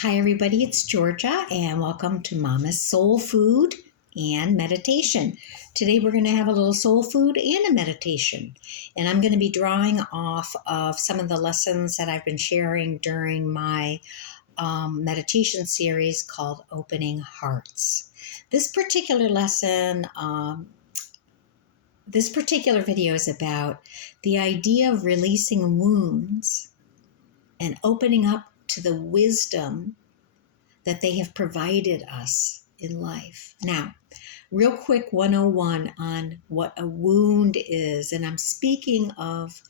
Hi, everybody. It's Georgia, and welcome to Mama's Soul Food and Meditation. Today, we're going to have a little soul food and a meditation. And I'm going to be drawing off of some of the lessons that I've been sharing during my meditation series called Opening Hearts. This particular lesson, this particular video is about the idea of releasing wounds and opening up to the wisdom that they have provided us in life. Now, real quick 101 on what a wound is. And I'm speaking of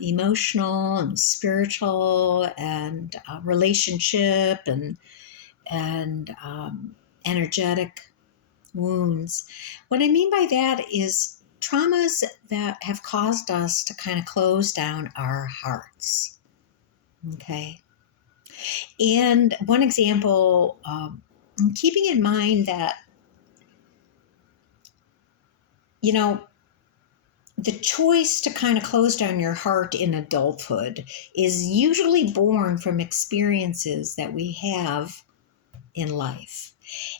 emotional and spiritual and relationship and energetic wounds. What I mean by that is traumas that have caused us to kind of close down our hearts. Okay. And one example, keeping in mind that, the choice to kind of close down your heart in adulthood is usually born from experiences that we have in life.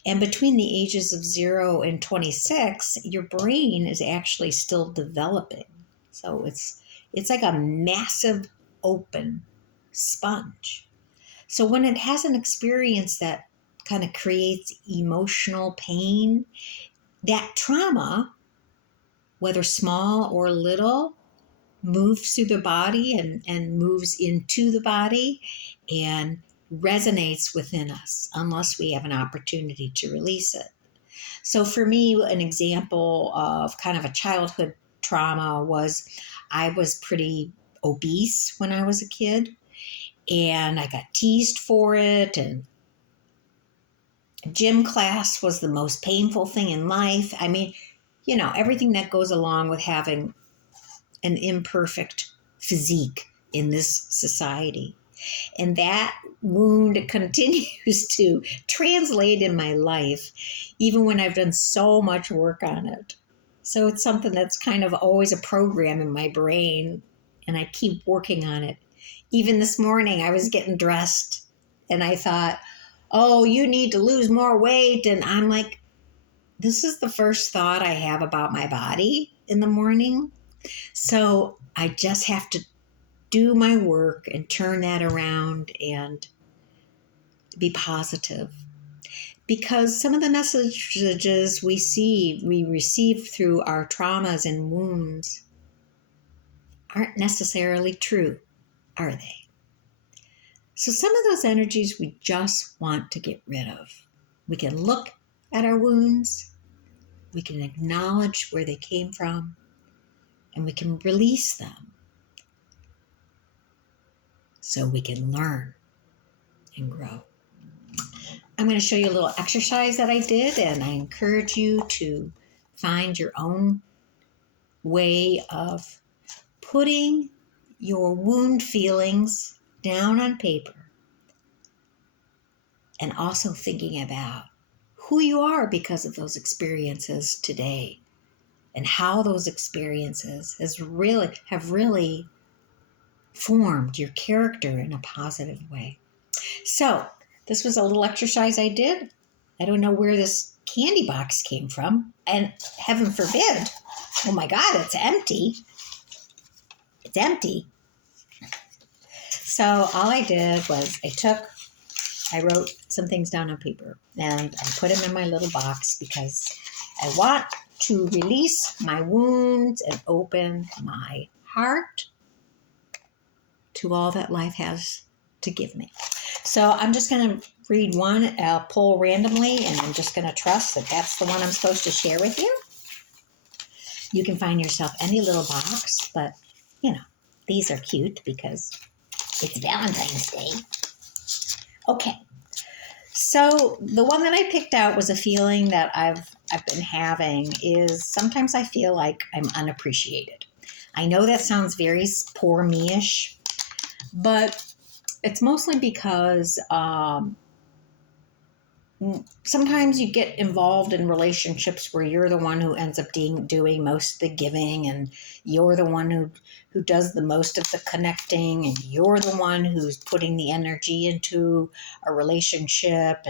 And between the ages of 0 and 26, your brain is actually still developing. So it's like a massive open sponge. So when it has an experience that kind of creates emotional pain, that trauma, whether small or little, moves through the body and moves into the body and resonates within us unless we have an opportunity to release it. So for me, an example of kind of a childhood trauma was I was pretty obese when I was a kid, and I got teased for it, and gym class was the most painful thing in life. I mean, everything that goes along with having an imperfect physique in this society. And that wound continues to translate in my life, even when I've done so much work on it. So it's something that's kind of always a program in my brain, and I keep working on it. Even this morning, I was getting dressed, and I thought, oh, you need to lose more weight. And I'm like, this is the first thought I have about my body in the morning. So I just have to do my work and turn that around and be positive. Because some of the messages we receive through our traumas and wounds aren't necessarily true, are they? So some of those energies we just want to get rid of. We can look at our wounds, we can acknowledge where they came from, and we can release them so we can learn and grow. I'm going to show you a little exercise that I did, and I encourage you to find your own way of putting your wound feelings down on paper and also thinking about who you are because of those experiences today and how those experiences have really formed your character in a positive way. So this was a little exercise I did. I don't know where this candy box came from, and heaven forbid, oh my God, it's empty. It's empty. So all I did was I wrote some things down on paper, and I put them in my little box because I want to release my wounds and open my heart to all that life has to give me. So I'm just going to read one, pull randomly, and I'm just going to trust that that's the one I'm supposed to share with you. You can find yourself any little box, but, these are cute because it's Valentine's Day. Okay. So the one that I picked out was a feeling that I've been having is sometimes I feel like I'm unappreciated. I know that sounds very poor me-ish, but it's mostly because sometimes you get involved in relationships where you're the one who ends up doing most of the giving, and you're the one who does the most of the connecting, and you're the one who's putting the energy into a relationship,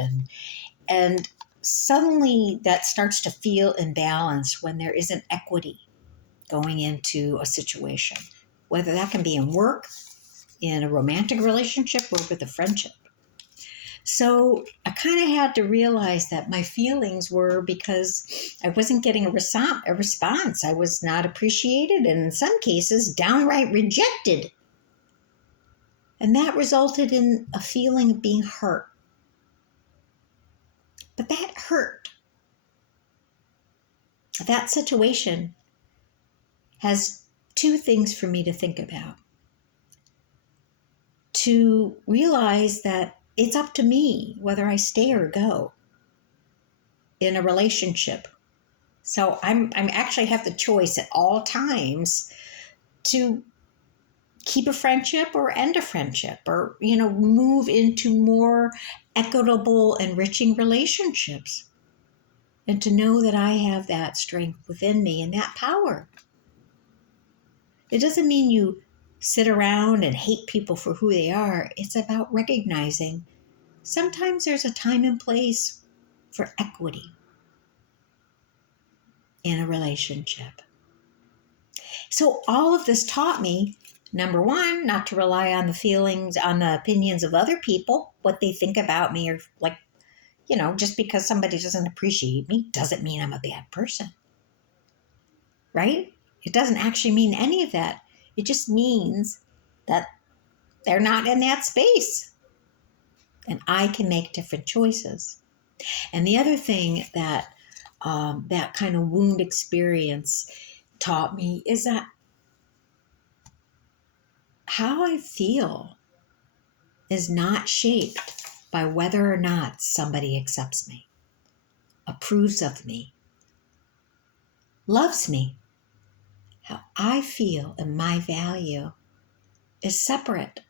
and suddenly that starts to feel imbalanced when there isn't equity going into a situation, whether that can be in work, in a romantic relationship, or with a friendship. So I kind of had to realize that my feelings were because I wasn't getting a response. I was not appreciated, and in some cases, downright rejected. And that resulted in a feeling of being hurt. But that hurt, that situation has two things for me to think about. To realize that it's up to me whether I stay or go in a relationship. So I'm actually have the choice at all times to keep a friendship or end a friendship, or move into more equitable, enriching relationships, and to know that I have that strength within me and that power. It doesn't mean you sit around and hate people for who they are. It's about recognizing sometimes there's a time and place for equity in a relationship. So all of this taught me, number one, not to rely on the opinions of other people, what they think about me, or just because somebody doesn't appreciate me doesn't mean I'm a bad person, right? It doesn't actually mean any of that. It just means that they're not in that space, and I can make different choices. And the other thing that that kind of wound experience taught me is that how I feel is not shaped by whether or not somebody accepts me, approves of me, loves me. How I feel and my value is separate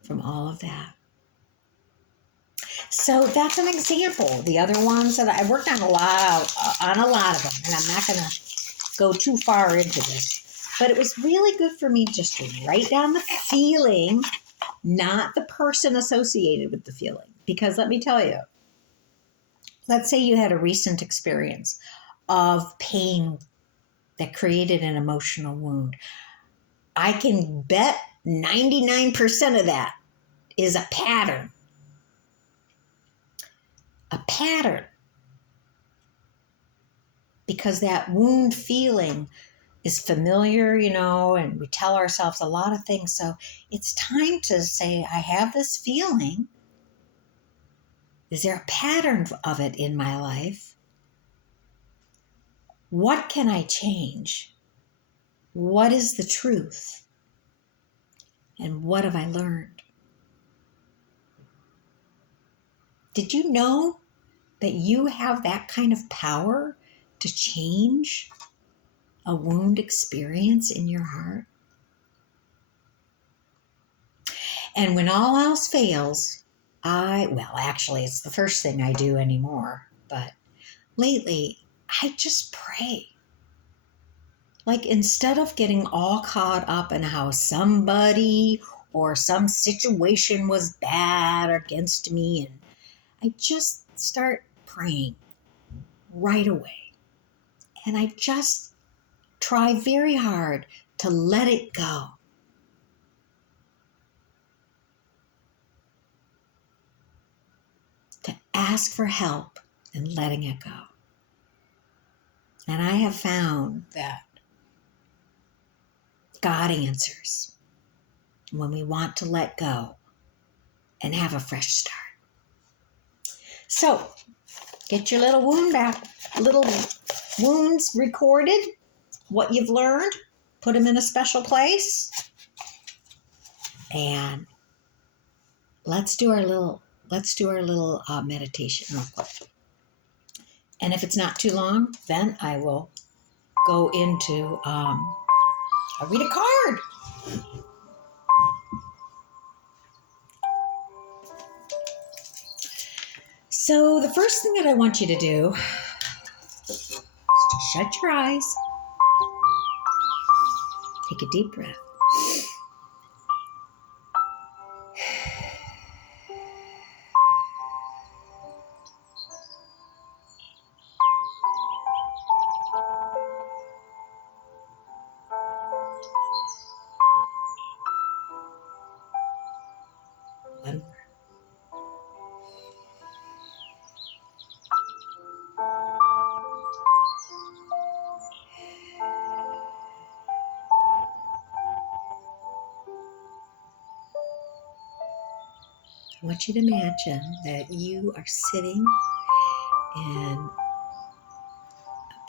from all of that. So that's an example. The other ones that I worked on a lot of them, and I'm not going to go too far into this, but it was really good for me just to write down the feeling, not the person associated with the feeling. Because let me tell you, let's say you had a recent experience of pain that created an emotional wound. I can bet 99% of that is a pattern. A pattern. Because that wound feeling is familiar, and we tell ourselves a lot of things. So it's time to say, I have this feeling. Is there a pattern of it in my life? What can I change? What is the truth? And what have I learned? Did you know that you have that kind of power to change a wound experience in your heart? And when all else fails, actually, it's the first thing I do anymore, but lately, I just pray. Like, instead of getting all caught up in how somebody or some situation was bad or against me, and I just start praying right away. And I just try very hard to let it go. To ask for help and letting it go. And I have found that God answers when we want to let go and have a fresh start. So, get your little little wounds recorded, what you've learned, put them in a special place, and let's do our little meditation real quick. And if it's not too long, then I will go into I'll read a card. So the first thing that I want you to do is to shut your eyes. Take a deep breath. One more. I want you to imagine that you are sitting in a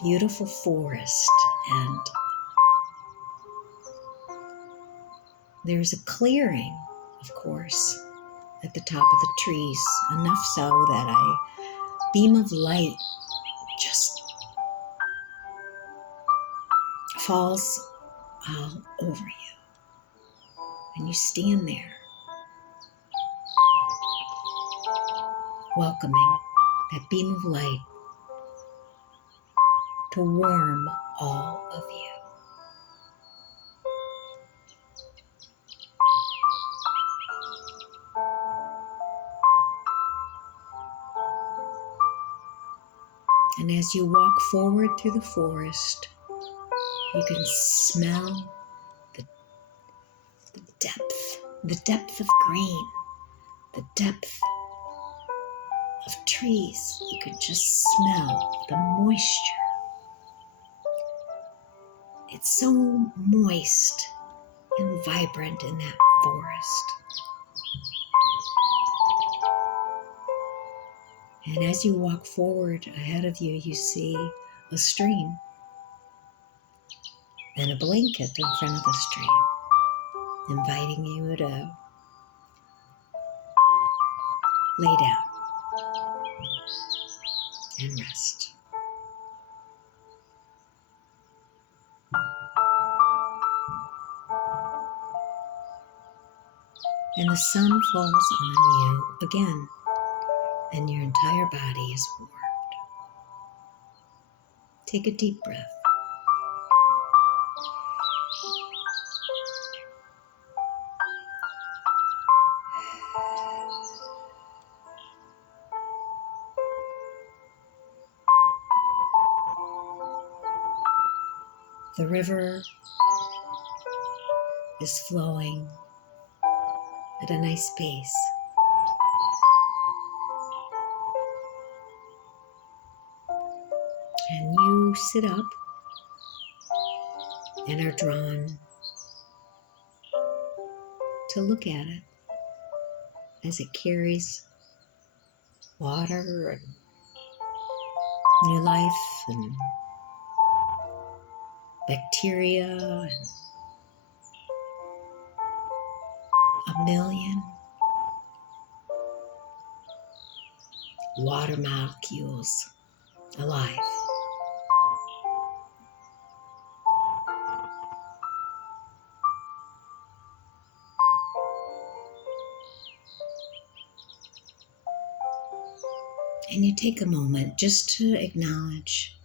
beautiful forest, and there's a clearing, of course, at the top of the trees, enough so that a beam of light just falls all over you. And you stand there, welcoming that beam of light to warm all of you. And as you walk forward through the forest, you can smell the depth of green, the depth of trees. You can just smell the moisture. It's so moist and vibrant in that forest. And as you walk forward ahead of you, you see a stream and a blanket in front of the stream, inviting you to lay down and rest. And the sun falls on you again, and your entire body is warmed. Take a deep breath. The river is flowing at a nice pace. And you sit up and are drawn to look at it as it carries water and new life and bacteria and a million water molecules alive. And you take a moment just to acknowledge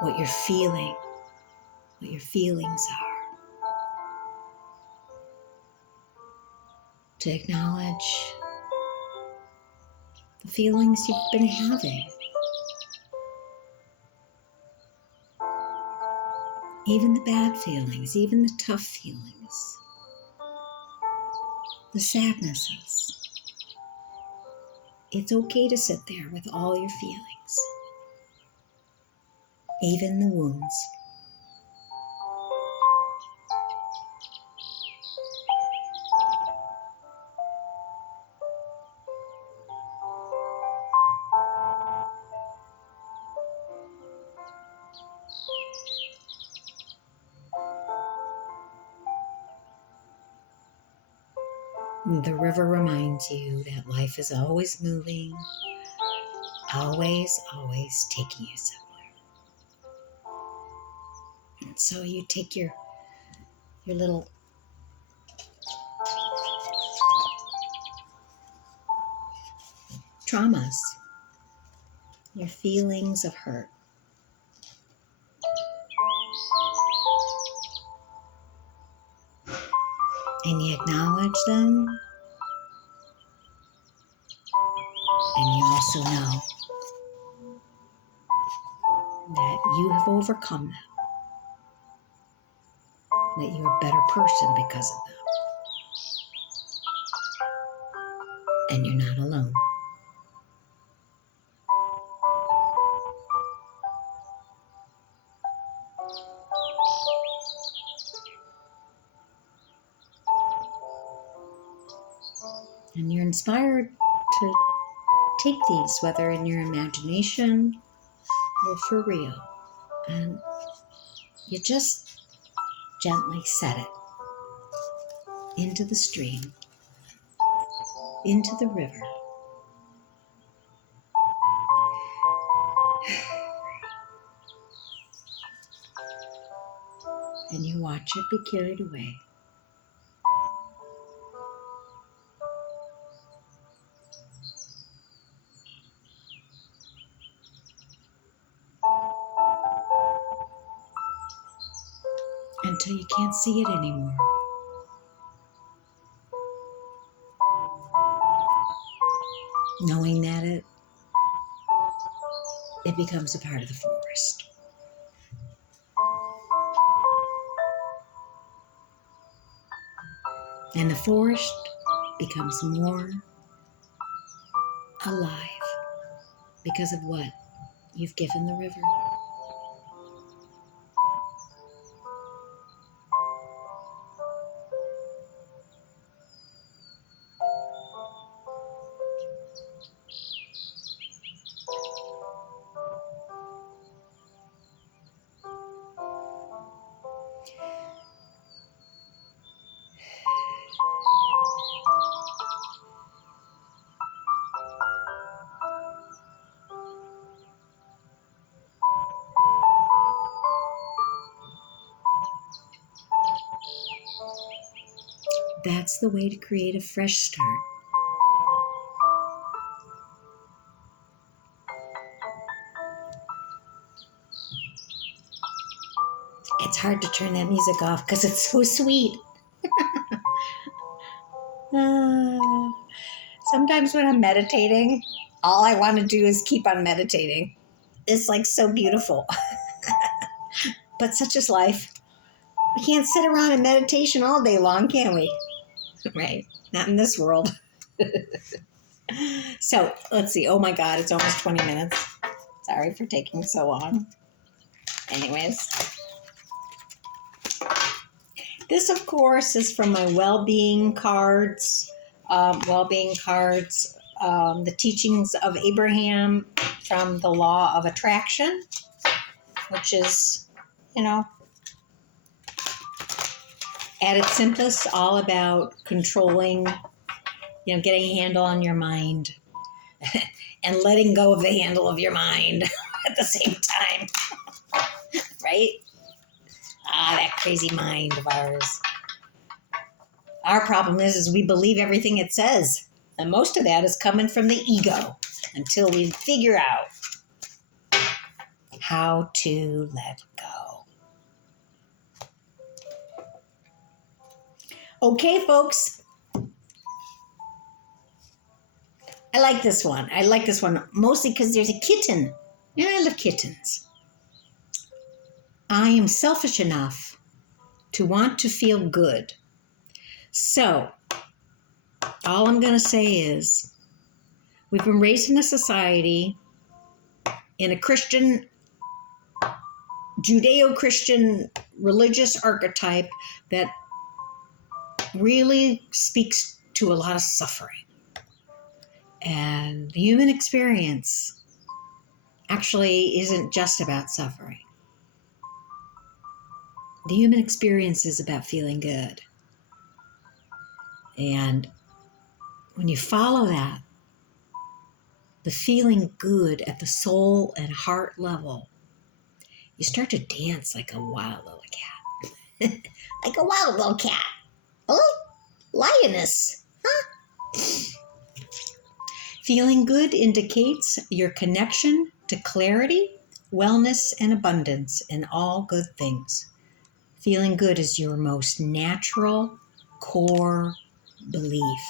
what you're feeling, what your feelings are. To acknowledge the feelings you've been having. Even the bad feelings, even the tough feelings, the sadnesses. It's okay to sit there with all your feelings, even the wounds. The river reminds you that life is always moving, always taking you somewhere. And so you take your little traumas, your feelings of hurt. And you acknowledge them, and you also know that you have overcome them, that you're a better person because of them, and you're not alone. And you're inspired to take these, whether in your imagination or for real, and you just gently set it into the stream, into the river. And you watch it be carried away. Until you can't see it anymore. Knowing that it becomes a part of the forest. And the forest becomes more alive because of what you've given the river. That's the way to create a fresh start. It's hard to turn that music off because it's so sweet. Sometimes when I'm meditating, all I want to do is keep on meditating. It's like so beautiful. But such is life. We can't sit around in meditation all day long, can we? Right? Not in this world. So let's see. Oh my God, it's almost 20 minutes. Sorry for taking so long. Anyways. This, of course, is from my well-being cards. The teachings of Abraham from the law of attraction, which is, at its simplest, all about controlling, getting a handle on your mind and letting go of the handle of your mind at the same time, right? That crazy mind of ours. Our problem is we believe everything it says. And most of that is coming from the ego until we figure out how to let go. Okay, folks. I like this one. Mostly because there's a kitten. And I love kittens. I am selfish enough to want to feel good. So, all I'm going to say is, we've been raised in a society, in a Christian, Judeo-Christian religious archetype that really speaks to a lot of suffering. And the human experience actually isn't just about suffering. The human experience is about feeling good. And when you follow that, the feeling good at the soul and heart level, you start to dance like a wild little cat. Like a wild little cat. A little lioness. Huh? Feeling good indicates your connection to clarity, wellness, and abundance in all good things. Feeling good is your most natural core belief.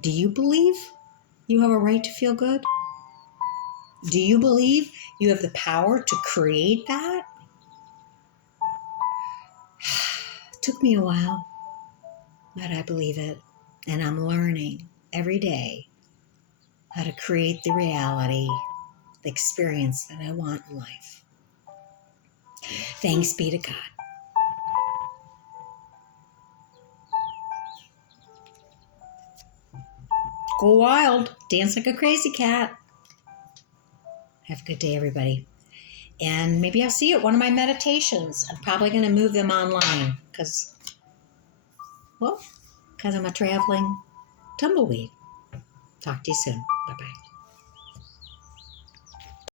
Do you believe you have a right to feel good? Do you believe you have the power to create that? It took me a while, but I believe it. And I'm learning every day how to create the reality, the experience that I want in life. Thanks be to God. Go wild. Dance like a crazy cat. Have a good day, everybody. And maybe I'll see you at one of my meditations. I'm probably going to move them online because I'm a traveling tumbleweed. Talk to you soon. Bye-bye.